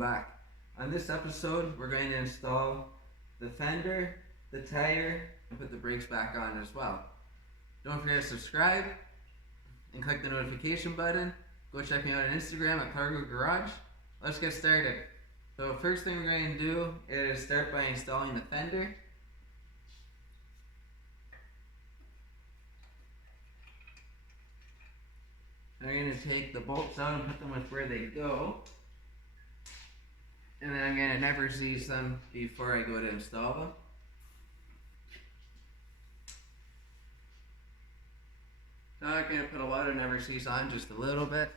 back. On this episode, we're going to install the fender, the tire, and put the brakes back on as well. Don't forget to subscribe and click the notification button. Go check me out on Instagram at Clargo Garage. Let's get started. So first thing we're going to do is start by installing the fender. I'm going to take the bolts out and put them with where they go. And then I'm going to never seize them before I go to install them. So I'm going to put a lot of never seize on, just a little bit.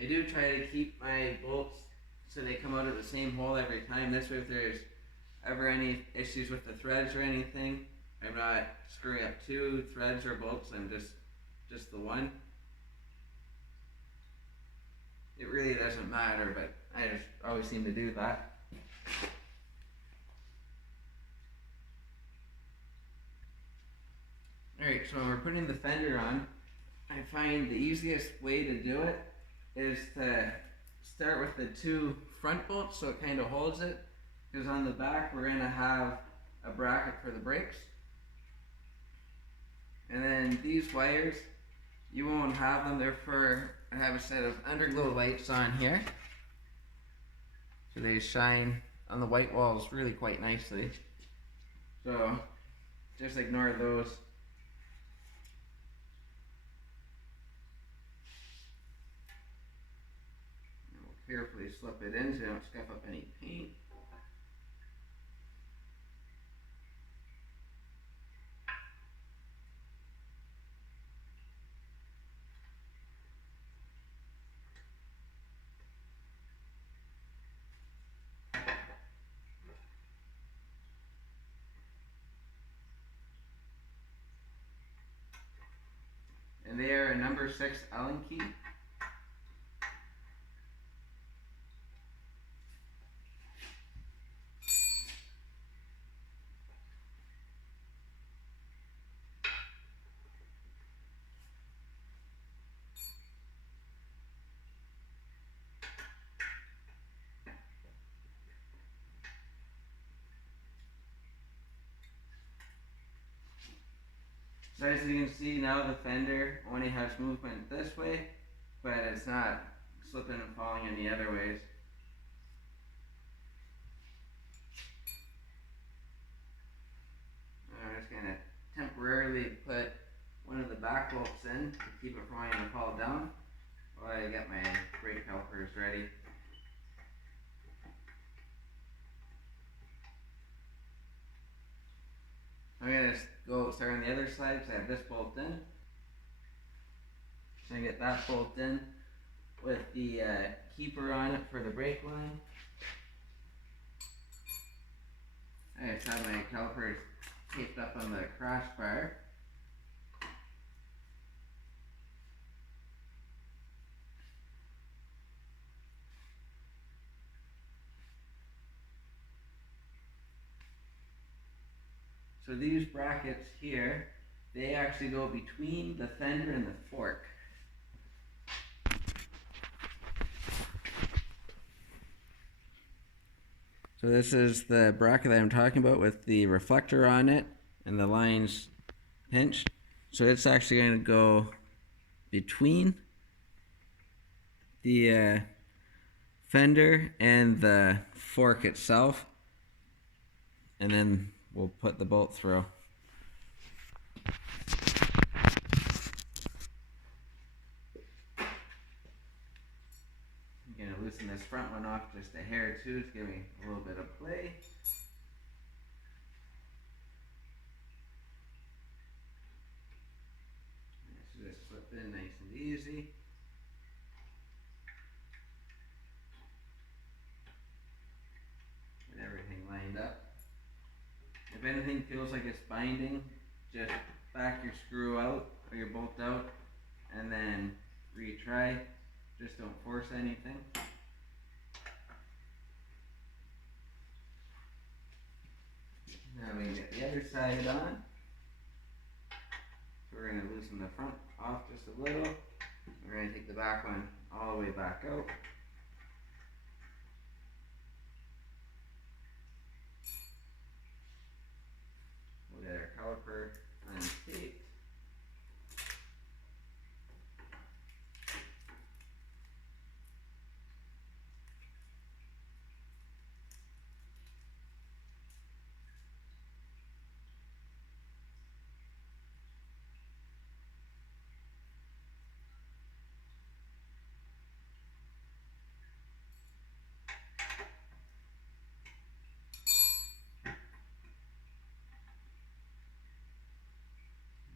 I do try to keep my bolts so they come out of the same hole every time. This way, if there's ever any issues with the threads or anything, I'm not screwing up two threads or bolts and just the one. It really doesn't matter, but I just always seem to do that. Alright, so when we're putting the fender on, I find the easiest way to do it is to start with the two front bolts so it kind of holds it, because on the back we're going to have a bracket for the brakes. And then these wires, you won't have them, therefore I have a set of underglow lights on here. So they shine on the white walls really quite nicely. So just ignore those. Carefully slip it in so you don't scuff up any paint. And they are a number 6 Allen key. So as you can see, now the fender only has movement this way, but it's not slipping and falling any other ways. I'm just going to temporarily put one of the back bolts in to keep it from wanting to fall down while I get my brake calipers ready. I'm going to go start on the other side because I have this bolt in. So I get that bolt in with the keeper on it for the brake line. I just have my calipers taped up on the crossbar. So these brackets here, they actually go between the fender and the fork. So this is the bracket that I'm talking about with the reflector on it and the lines pinched. So it's actually going to go between the fender and the fork itself, and then we'll put the bolt through. I'm going to loosen this front one off just a hair too to give me a little bit of play. So just slip in nice and easy. Get everything lined up. If anything feels like it's binding, just back your screw out or your bolt out and then retry. Just don't force anything. Now we can get the other side on. So we're going to loosen the front off just a little. We're going to take the back one all the way back out. We'll get our caliper untaped.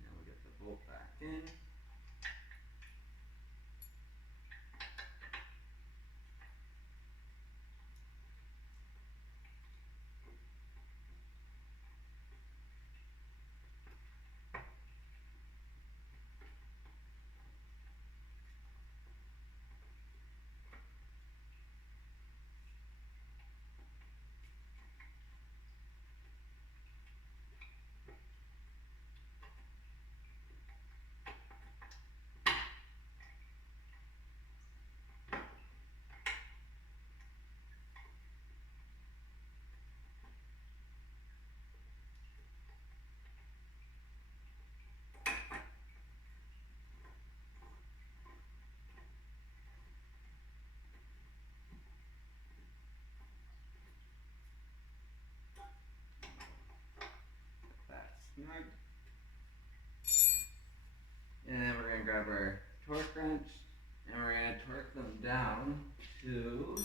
Now we'll get the bolt back in. That's snug. And then we're going to grab our torque wrench and we're going to torque them down to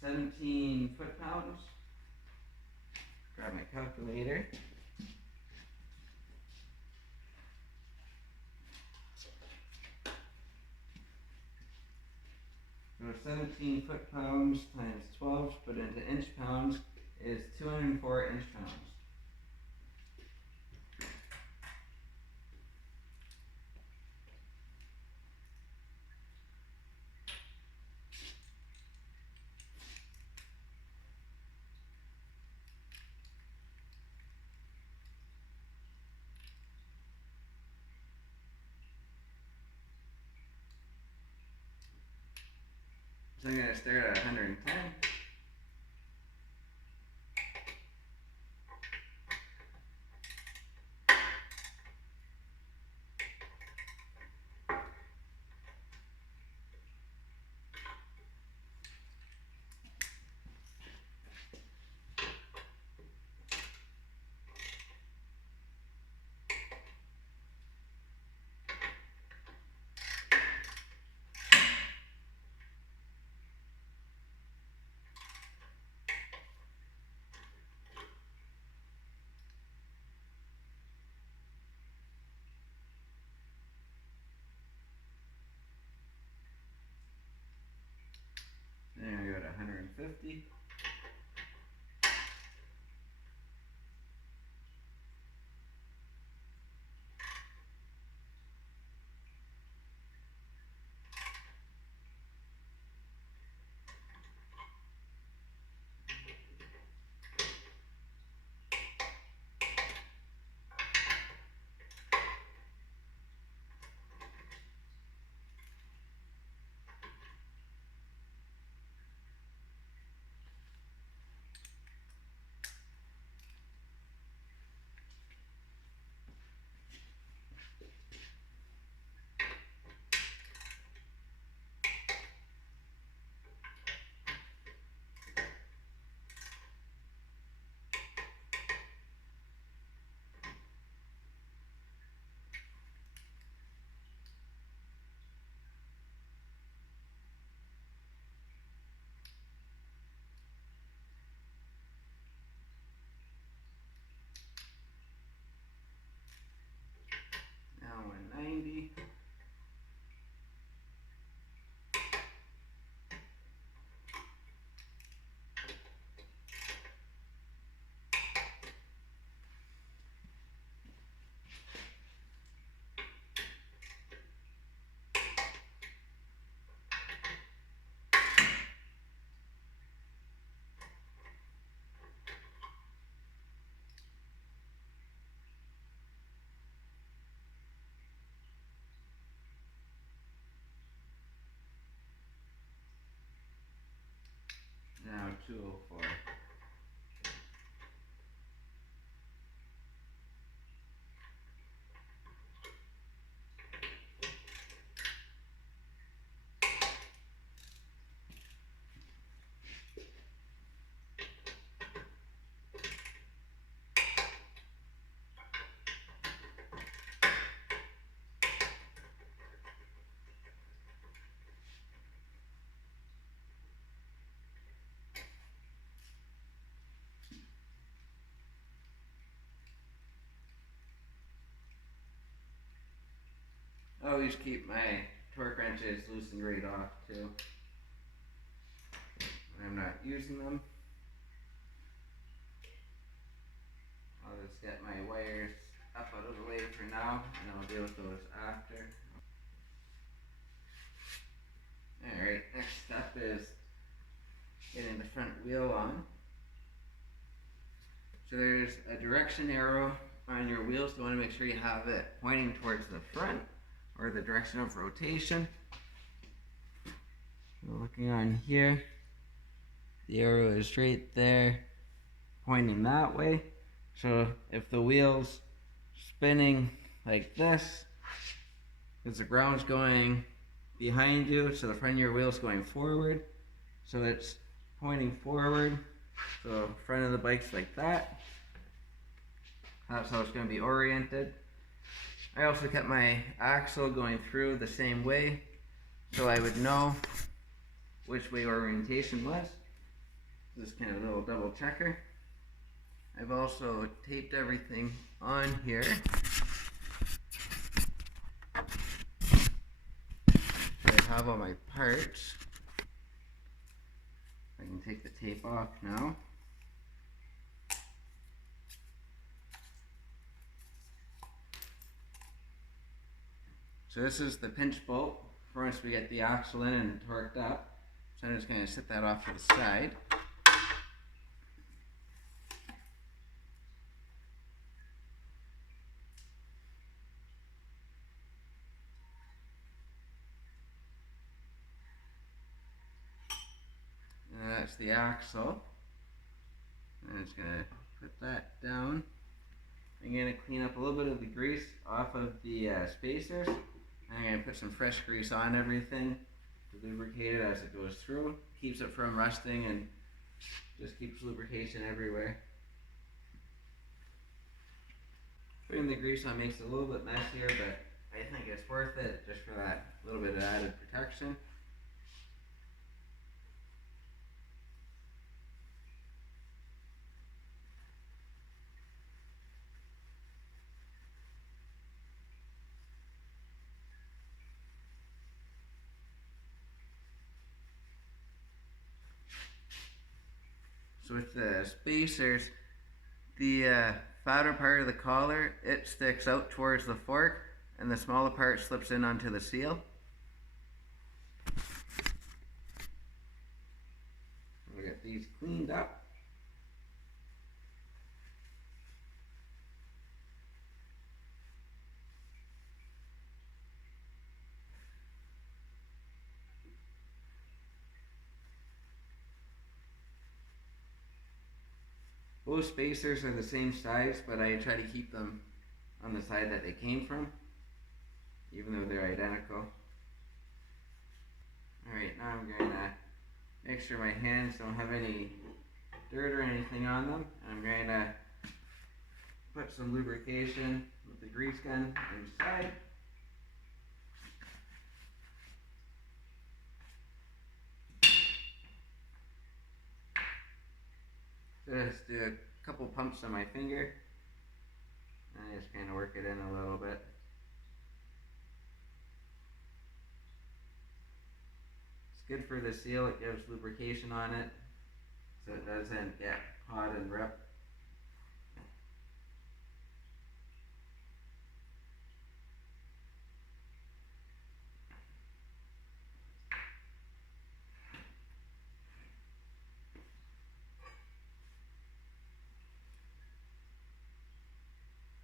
17 foot-pounds. Grab my calculator. So 17 foot-pounds times 12, put into inch-pounds, is 204 inch-pounds. So I'm going to start at 110. Then I go to 150. always keep my torque wrenches loose and right off too when I'm not using them. I'll just get my wires up out of the way for now, and I'll deal with those after. Alright, next step is getting the front wheel on. So there's a direction arrow on your wheels, so you want to make sure you have it pointing towards the front or the direction of rotation. So looking on here, the arrow is right there pointing that way. So if the wheel's spinning like this, because the ground's going behind you, so the front of your wheel's going forward, so it's pointing forward, so front of the bike's like that. That's how it's going to be oriented. I also kept my axle going through the same way, so I would know which way orientation was. This is kind of a little double checker. I've also taped everything on here. I have all my parts. I can take the tape off now. So this is the pinch bolt for once we get the axle in and torqued up. So I'm just going to set that off to the side. And that's the axle. And I'm just going to put that down. I'm going to clean up a little bit of the grease off of the spacers. I'm going to put some fresh grease on everything to lubricate it as it goes through. Keeps it from rusting and just keeps lubrication everywhere. Putting the grease on makes it a little bit messier, but I think it's worth it just for that little bit of added protection. So with the spacers, the fatter part of the collar, it sticks out towards the fork, and the smaller part slips in onto the seal. We'll get these cleaned up. Both spacers are the same size, but I try to keep them on the side that they came from, even though they're identical. Alright, now I'm going to make sure my hands don't have any dirt or anything on them. I'm going to put some lubrication with the grease gun inside. Just do a couple pumps on my finger, and I just kind of work it in a little bit. It's good for the seal, it gives lubrication on it, so it doesn't get hot and rip.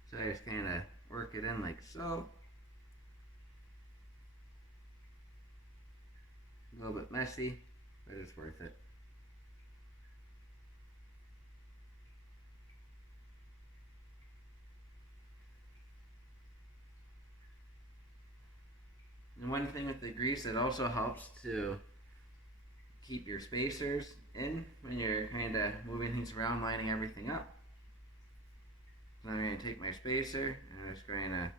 So I just kind of work it in like so. A little bit messy, but it's worth it. And one thing with the grease, it also helps to keep your spacers in when you're kind of moving things around, lining everything up. So I'm going to take my spacer and I'm just going to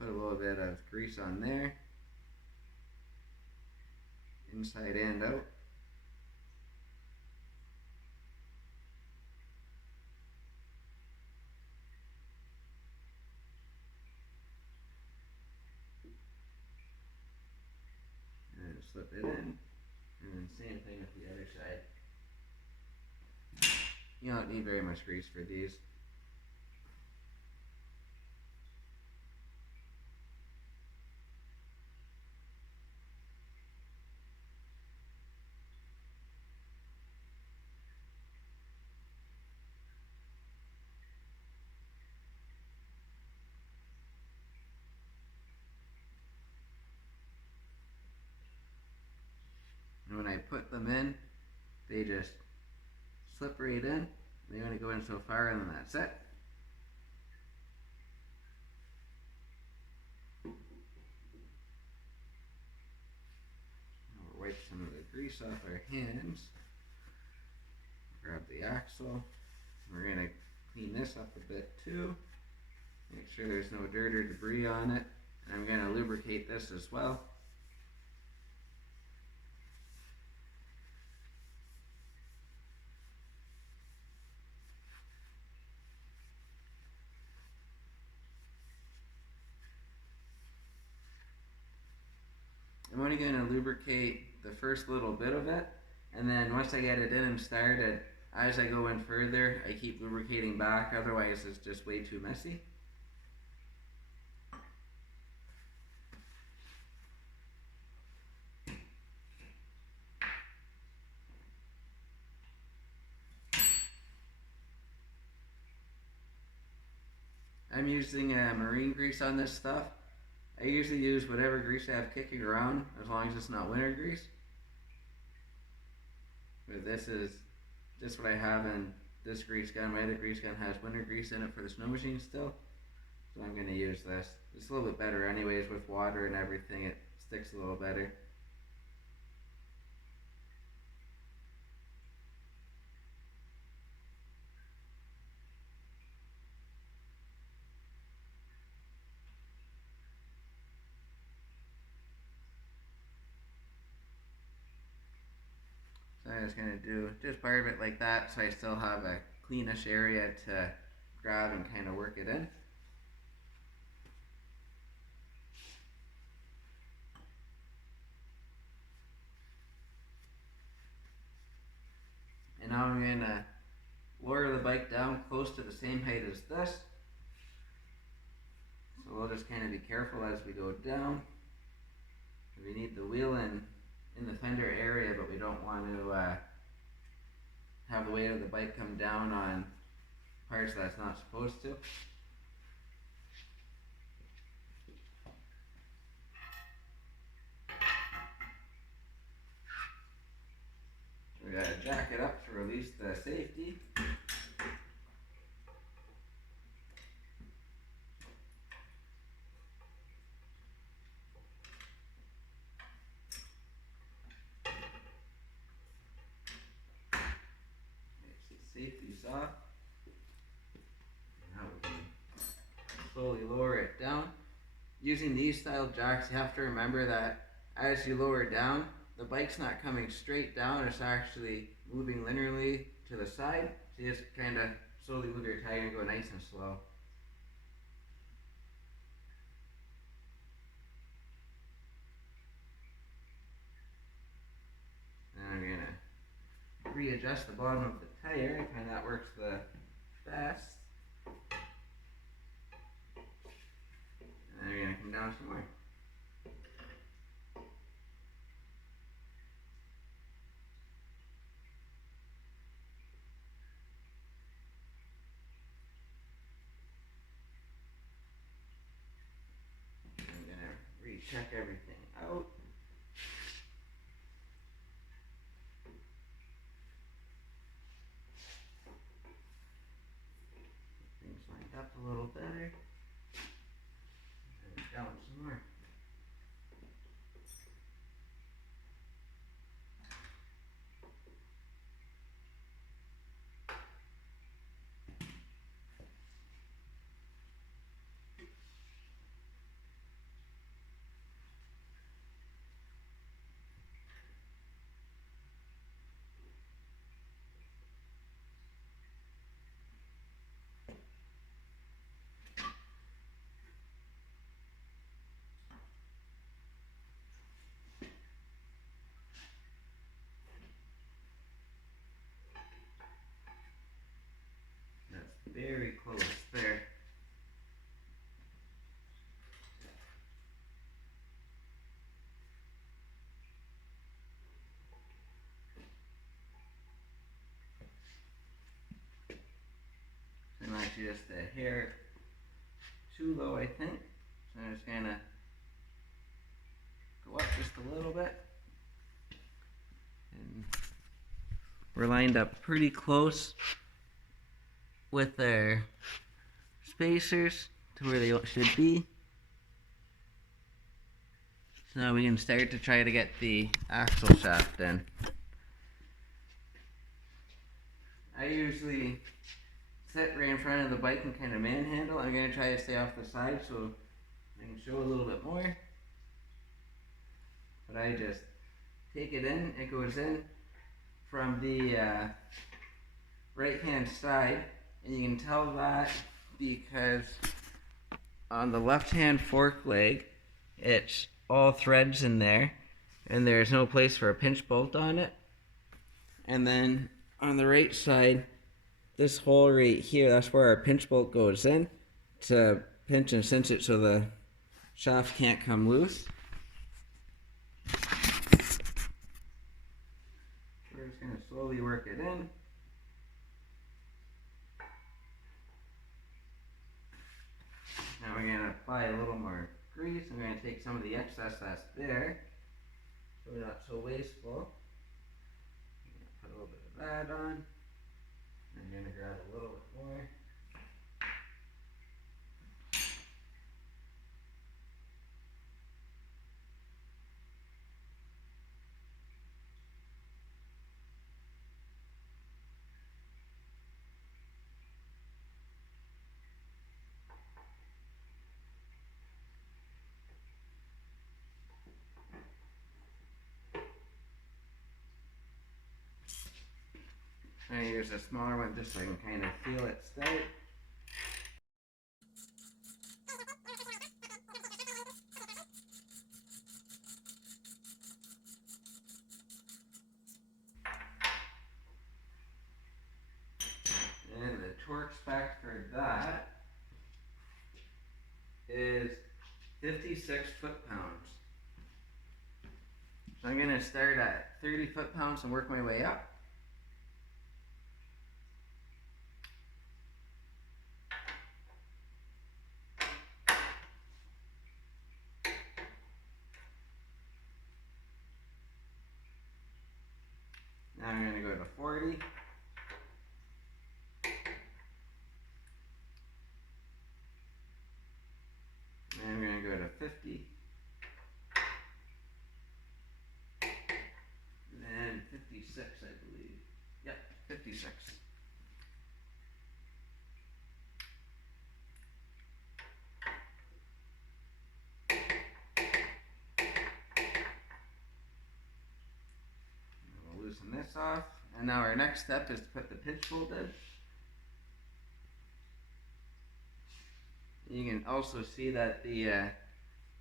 put a little bit of grease on there, inside and out. slip it in, and then same thing with the other side. You don't need very much grease for these. And when I put them in, they just slip right in. They only go in so far and then that's it. Now we'll wipe some of the grease off our hands. Grab the axle. We're going to clean this up a bit too. Make sure there's no dirt or debris on it. And I'm going to lubricate this as well. I'm only going to lubricate the first little bit of it, and then once I get it in and started, as I go in further, I keep lubricating back, otherwise it's just way too messy. I'm using marine grease on this stuff. I usually use whatever grease I have kicking around, as long as it's not winter grease. But this is just what I have in this grease gun. My other grease gun has winter grease in it for the snow machine still. So I'm going to use this. It's a little bit better anyways with water and everything. It sticks a little better. So I'm just going to do just part of it like that so I still have a cleanish area to grab and kind of work it in. And now I'm going to lower the bike down close to the same height as this. So we'll just kind of be careful as we go down. We need the wheel in the fender area, but we don't want to have the weight of the bike come down on parts that's not supposed to. We gotta jack it up to release the safety. Safety's off. Now we can slowly lower it down. Using these style jacks, you have to remember that as you lower down, the bike's not coming straight down, it's actually moving linearly to the side. So you just kind of slowly move your tire and go nice and slow. Then I'm going to readjust the bottom of the tire. I find that works the best. And then you're going to come down some more. I'm going to recheck everything out. Things lined up a little better. And down some more. very close there. I'm actually just a hair too low, I think. So I'm just gonna go up just a little bit. And we're lined up pretty close with our spacers to where they should be. So now we can start to try to get the axle shaft in. I usually sit right in front of the bike and kind of manhandle. I'm going to try to stay off the side so I can show a little bit more. But I just take it in, it goes in from the right hand side, and you can tell that because on the left hand fork leg it's all threads in there and there's no place for a pinch bolt on it. And then on the right side, this hole right here, that's where our pinch bolt goes in to pinch and cinch it so the shaft can't come loose. We're just going to slowly work it in. Now we're going to apply a little more grease. I'm going to take some of the excess that's there so we're not so wasteful. Put a little bit of that on. I'm going to grab a little bit more. I'm going to use a smaller one just so I can kind of feel it start. And the torque spec for that is 56 foot-pounds. So I'm going to start at 30 foot-pounds and work my way up. Now I'm going to go to 40. And I'm going to go to 50. And then 56, I believe. Yep, 56. We'll loosen this off. And now our next step is to put the pinch bolt in. You can also see that the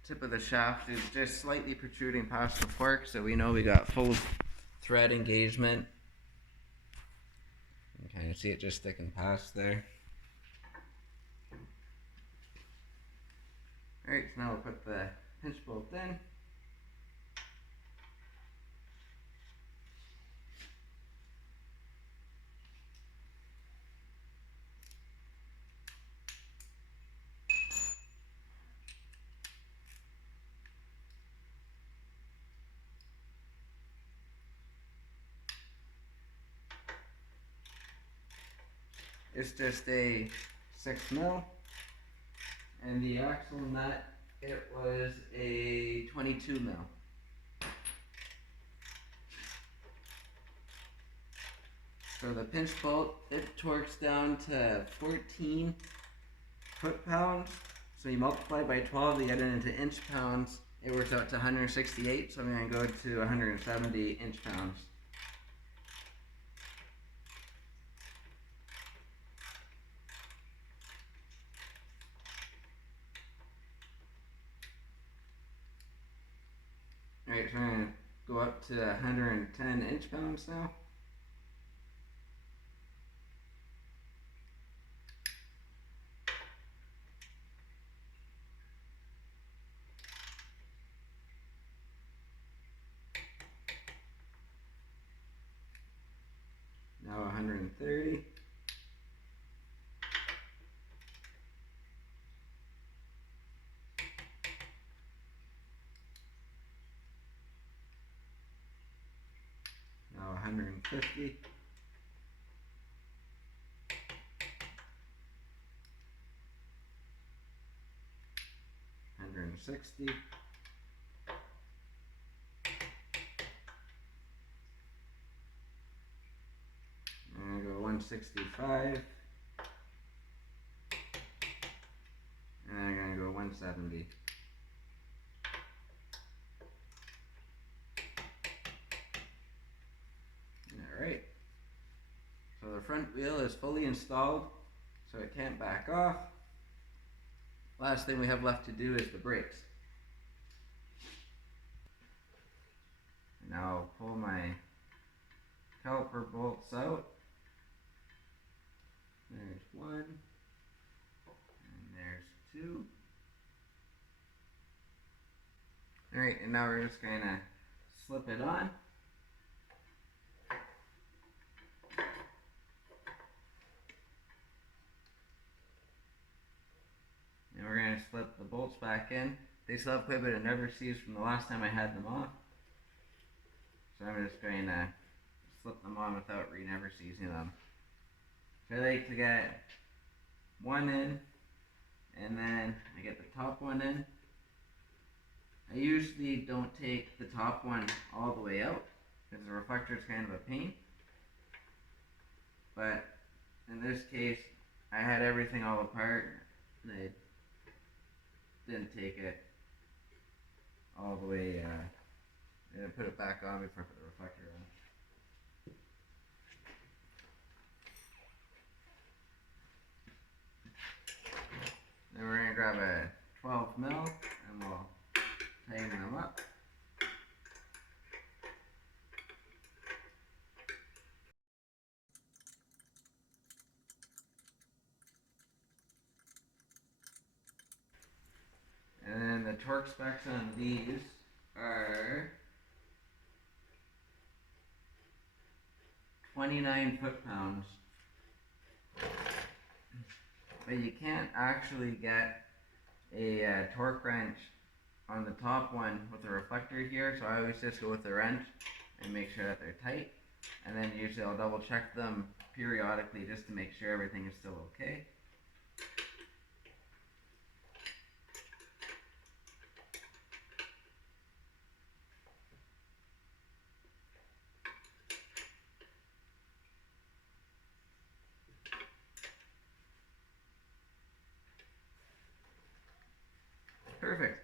tip of the shaft is just slightly protruding past the fork, so we know we got full thread engagement. You can kind of see it just sticking past there. Alright, so now we'll put the pinch bolt in. It's just a 6mm, and the axle nut, it was a 22mm. So the pinch bolt, it torques down to 14 foot-pounds. So you multiply by 12 to get it into inch-pounds. It works out to 168, so I'm going to go to 170 inch-pounds. Alright, so I'm going to go up to 110 inch-pounds now. 130. Now 150. 160. And I go 165. And I'm going to go 170. Alright. So the front wheel is fully installed, so it can't back off. Last thing we have left to do is the brakes. Now I'll pull my caliper bolts out. There's one, and there's two. Alright, and now we're just going to slip it on. And we're going to slip the bolts back in. They still have quite a bit of never sees from the last time I had them off. So I'm just going to slip them on without never seizing them. So I like to get one in, and then I get the top one in. I usually don't take the top one all the way out, because the reflector is kind of a pain. But in this case, I had everything all apart, and I didn't take it all the way, and put it back on before I put the reflector on. Then we're going to grab a 12 mil and we'll tighten them up. And then the torque specs on these are 29 foot-pounds. But you can't actually get a torque wrench on the top one with the reflector here, so I always just go with the wrench and make sure that they're tight. And then usually I'll double check them periodically just to make sure everything is still okay. Perfect.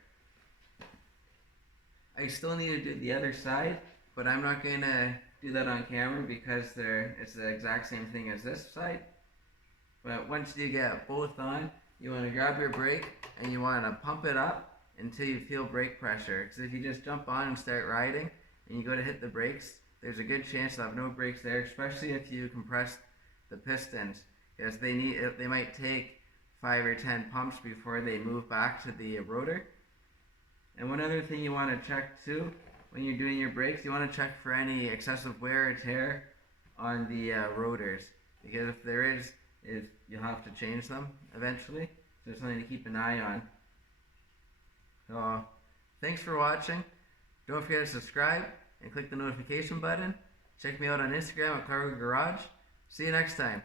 I still need to do the other side, but I'm not going to do that on camera because it's the exact same thing as this side. But once you get both on, you want to grab your brake and you want to pump it up until you feel brake pressure. Because if you just jump on and start riding and you go to hit the brakes, there's a good chance you'll have no brakes there, especially if you compress the pistons, because they might take 5 or 10 pumps before they move back to the rotor. And one other thing you want to check too, when you're doing your brakes, you want to check for any excessive wear or tear on the rotors, because if there is, you'll have to change them eventually. So it's something to keep an eye on. So thanks for watching. Don't forget to subscribe and click the notification button. Check me out on Instagram at Clargo Garage. See you next time.